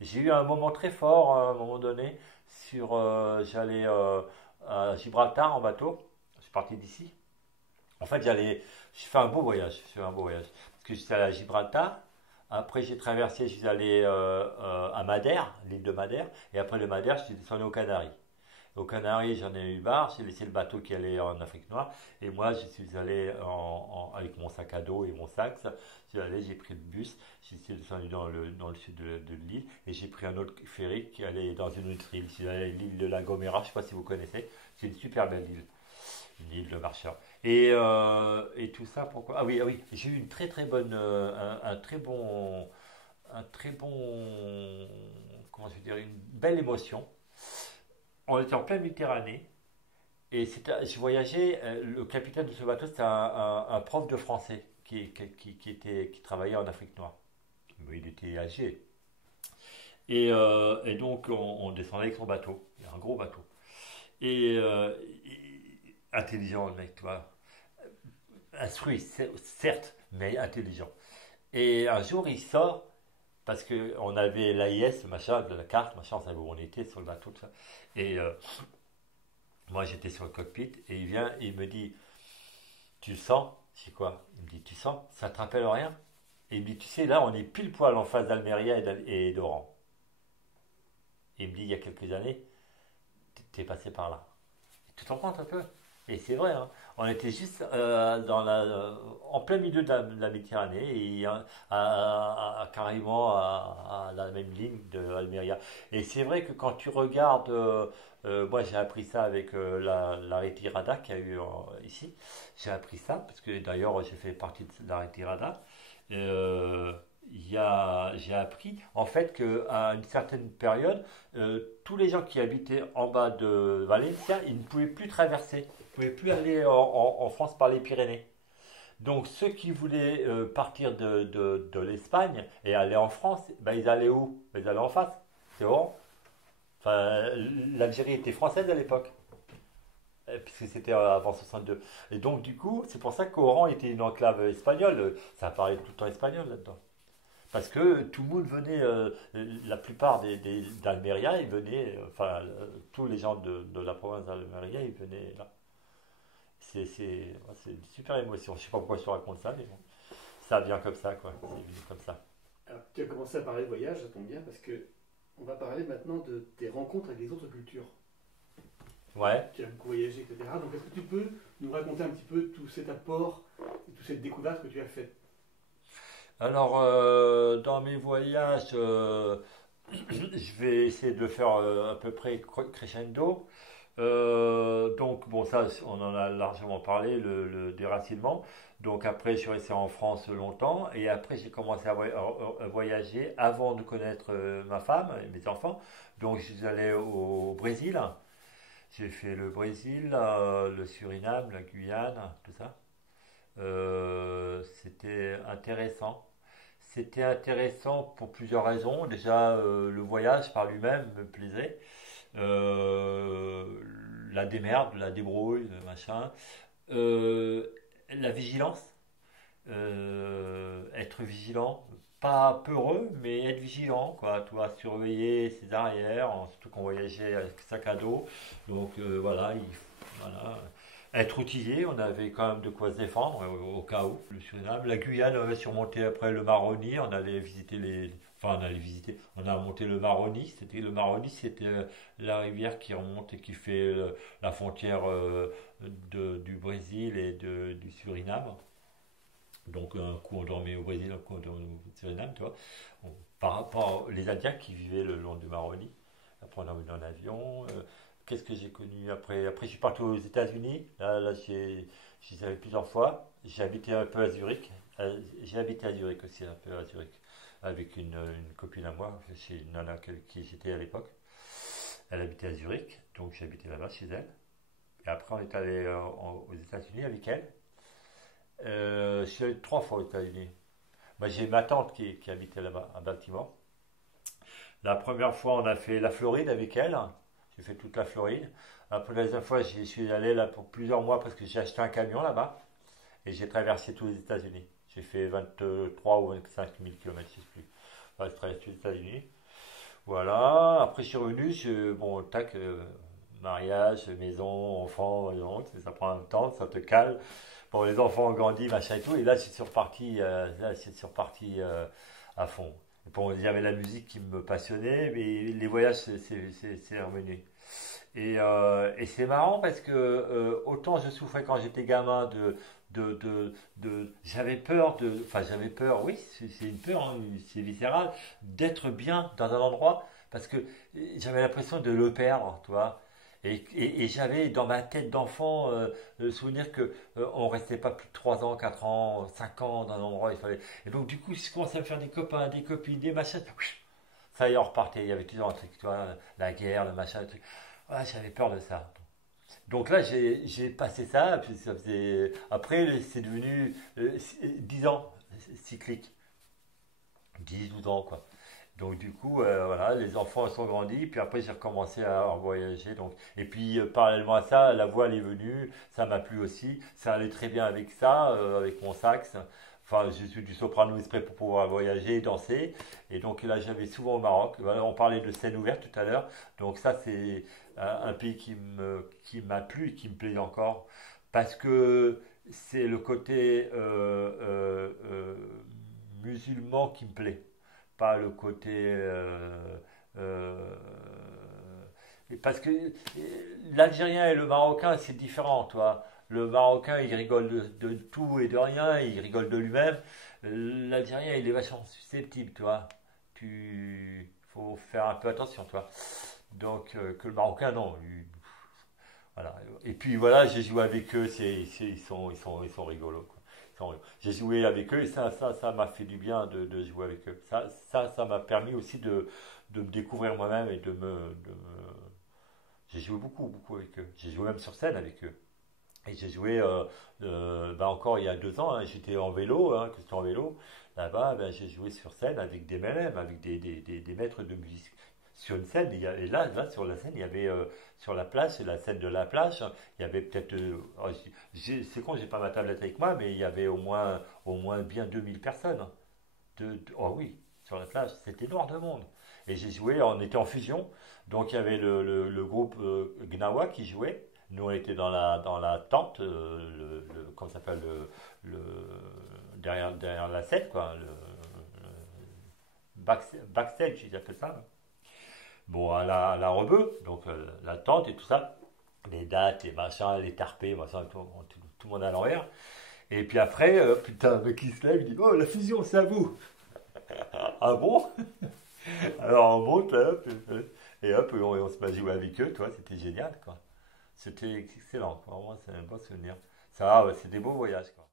J'ai eu un moment très fort à un moment donné j'allais à Gibraltar en bateau. Je suis parti d'ici. En fait, j'ai fait un beau voyage. J'ai fait un beau voyage parce que j'étais allé à Gibraltar. Après, j'ai traversé, je suis allé à Madère, l'île de Madère, et après le Madère, je suis descendu aux Canaries. Aux Canaries, j'en ai eu marre, j'ai laissé le bateau qui allait en Afrique noire, et moi, je suis allé avec mon sac à dos et mon sac. J'ai pris le bus, je suis descendu dans le sud de l'île, et j'ai pris un autre ferry qui allait dans une autre île. Je suis allé à l'île de La Gomera, je ne sais pas si vous connaissez, c'est une super belle île, une île de marcheurs. Et tout ça, pourquoi? Ah oui, j'ai eu une très très bonne, un très bon, comment je veux dire, une belle émotion. On était en pleine Méditerranée. Et je voyageais, le capitaine de ce bateau, c'était un prof de français qui travaillait en Afrique noire. Mais il était âgé. Et donc, on descendait avec son bateau, un gros bateau. Intelligent, le mec, tu vois. Instruit, certes, mais intelligent. Et un jour, il sort, parce qu'on avait l'AIS, machin, de la carte, machin, on savait où on était sur le bateau, tout ça. Et moi, j'étais sur le cockpit, et il vient, et il me dit, tu sens? Je dis quoi? Il me dit, tu sens? Ça te rappelle rien? Et il me dit, tu sais, là, on est pile poil en face d'Almeria et d'Oran. Et il me dit, il y a quelques années, t'es passé par là. Tu te rends compte un peu? Et c'est vrai, hein. On était juste en plein milieu de la Méditerranée et carrément à la même ligne de Almeria. Et c'est vrai que quand tu regardes, moi j'ai appris ça avec la retirada qu'il y a eu ici. J'ai appris ça parce que d'ailleurs j'ai fait partie de la retirada. Euh, j'ai appris en fait qu'à une certaine période, tous les gens qui habitaient en bas de Valencia, ils ne pouvaient plus traverser, ils ne pouvaient plus aller en France par les Pyrénées. Donc ceux qui voulaient partir de l'Espagne et aller en France, ben, ils allaient où? Ben, ils allaient en face, c'est Oran. Enfin, l'Algérie était française à l'époque, puisque c'était avant 62. Et donc du coup, c'est pour ça qu'Oran était une enclave espagnole. Ça parlait tout le temps espagnol là-dedans. Parce que tout le monde venait, la plupart d'Almeria, ils venaient, tous les gens de la province d'Almeria, ils venaient là. C'est une super émotion. Je sais pas pourquoi je te raconte ça, mais bon, ça vient comme ça, quoi. C'est venu comme ça. Alors, tu as commencé à parler de voyage, ça tombe bien, parce que on va parler maintenant de tes rencontres avec les autres cultures. Ouais. Tu as beaucoup voyagé, etc. Donc, est-ce que tu peux nous raconter un petit peu tout cet apport, et toute cette découverte que tu as faite? Alors, dans mes voyages, je vais essayer de le faire à peu près crescendo. Donc, bon, ça, on en a largement parlé, le déracinement. Donc, après, je suis resté en France longtemps. Et après, j'ai commencé à voyager avant de connaître ma femme et mes enfants. Donc, je suis allé au Brésil. J'ai fait le Brésil, le Suriname, la Guyane, tout ça. C'était intéressant. C'était intéressant pour plusieurs raisons. Déjà, le voyage par lui-même me plaisait. Euh, la démerde, la débrouille, le machin. Euh, la vigilance. Être vigilant. Pas peureux, mais être vigilant, quoi. Tu vois, surveiller ses arrières, surtout qu'on voyageait avec sac à dos. Donc voilà, voilà. Être outillé, on avait quand même de quoi se défendre au cas où. Le Suriname, la Guyane, on avait surmonté après le Maroni, on allait visiter enfin, on allait visiter, on a monté le Maroni. C'était la rivière qui remonte et qui fait la frontière du Brésil et du Suriname. Donc un coup on dormait au Brésil, un coup on dormait au Suriname, tu vois. Par rapport aux les Indiens qui vivaient le long du Maroni. Après on a venu en avion. Qu'est-ce que j'ai connu après? Après je suis parti aux États-Unis. Là j'y suis allé plusieurs fois. J'ai habité un peu à Zurich. J'ai habité à Zurich aussi, un peu à Zurich. Avec une copine à moi, chez une nana qui j'étais à l'époque. Elle habitait à Zurich, donc j'ai habité là-bas chez elle. Et après on est allé aux États-Unis avec elle. Je suis allé 3 fois aux États-Unis. Moi, j'ai ma tante qui habitait là-bas, à Baltimore. La première fois, on a fait la Floride avec elle. J'ai fait toute la Floride. Après, la deuxième fois, j'y suis allé là pour plusieurs mois parce que j'ai acheté un camion là-bas et j'ai traversé tous les États-Unis. J'ai fait 23 ou 25 000 km, je ne sais plus. Enfin, j'ai traversé tous les États-Unis. Voilà, après je suis revenu, bon, tac, mariage, maison, enfant, donc, ça prend un temps, ça te cale. Bon, les enfants ont grandi, machin et tout, et là je suis reparti à fond. Bon, il y avait la musique qui me passionnait, mais les voyages, c'est revenu. Et c'est marrant parce que autant je souffrais quand j'étais gamin j'avais peur enfin j'avais peur, oui, c'est une peur, hein, c'est viscéral, d'être bien dans un endroit parce que j'avais l'impression de le perdre, tu vois. Et j'avais dans ma tête d'enfant le souvenir que on restait pas plus de 3 ans, 4 ans, 5 ans dans un endroit, il fallait. Et donc du coup, je commençais à me faire des copains, des copines, des machins. Ça y est, on repartait. Il y avait toujours un truc, tu vois, la guerre, le machin, le truc. Ah, j'avais peur de ça. Donc là, j'ai passé ça, puis ça faisait. Après, c'est devenu 10 ans cyclique. 10 12 ans, quoi. Donc du coup, voilà, les enfants sont grandis, puis après j'ai recommencé à voyager. Donc, et puis parallèlement à ça, la voile est venue, ça m'a plu aussi, ça allait très bien avec ça, avec mon sax. Enfin, je suis du soprano exprès pour pouvoir voyager et danser. Et donc là, j'avais souvent au Maroc. Voilà, on parlait de scène ouverte tout à l'heure. Donc ça, c'est un pays qui m'a plu et qui me plaît encore. Parce que c'est le côté musulman qui me plaît pas le côté. Euh, Parce que l'Algérien et le Marocain, c'est différent, toi. Le Marocain, il rigole de tout et de rien, il rigole de lui-même. L'Algérien, il est vachement susceptible, toi. Tu faut faire un peu attention, toi. Donc, que le Marocain, non. Voilà. Et puis voilà, j'ai joué avec eux, ils sont rigolos, quoi. J'ai joué avec eux et ça m'a fait du bien de jouer avec eux. Ça m'a permis aussi de me découvrir moi-même et j'ai joué beaucoup, beaucoup avec eux. J'ai joué même sur scène avec eux. Et j'ai joué bah encore il y a 2 ans, hein, j'étais en vélo, hein, que j'étais en vélo. Là-bas, ben, j'ai joué sur scène avec des MLM, avec des maîtres de musique. Sur une scène, et là, sur la scène, il y avait, sur la plage, c'est la scène de la plage, il y avait peut-être, oh, c'est con, j'ai pas ma tablette avec moi, mais il y avait au moins bien 2000 personnes. Oh oui, sur la plage, c'était noir de monde. Et j'ai joué, on était en fusion, donc il y avait le groupe Gnawa qui jouait. Nous, on était dans la tente, comment ça s'appelle, derrière la scène, quoi, backstage, ils appellent ça. Bon, à la rebeu, donc la tente et tout ça, les dates, les machins, les tarpés, machin, tout le monde à l'envers. Et puis après, putain, le mec qui se lève, il dit: Oh, la fusion, c'est à vous! Ah bon? Alors on monte là, et hop, on se met à jouer avec eux, toi, c'était génial, quoi. C'était excellent, quoi. Vraiment, c'est un bon souvenir. Ça, ouais, c'est des beaux voyages, quoi.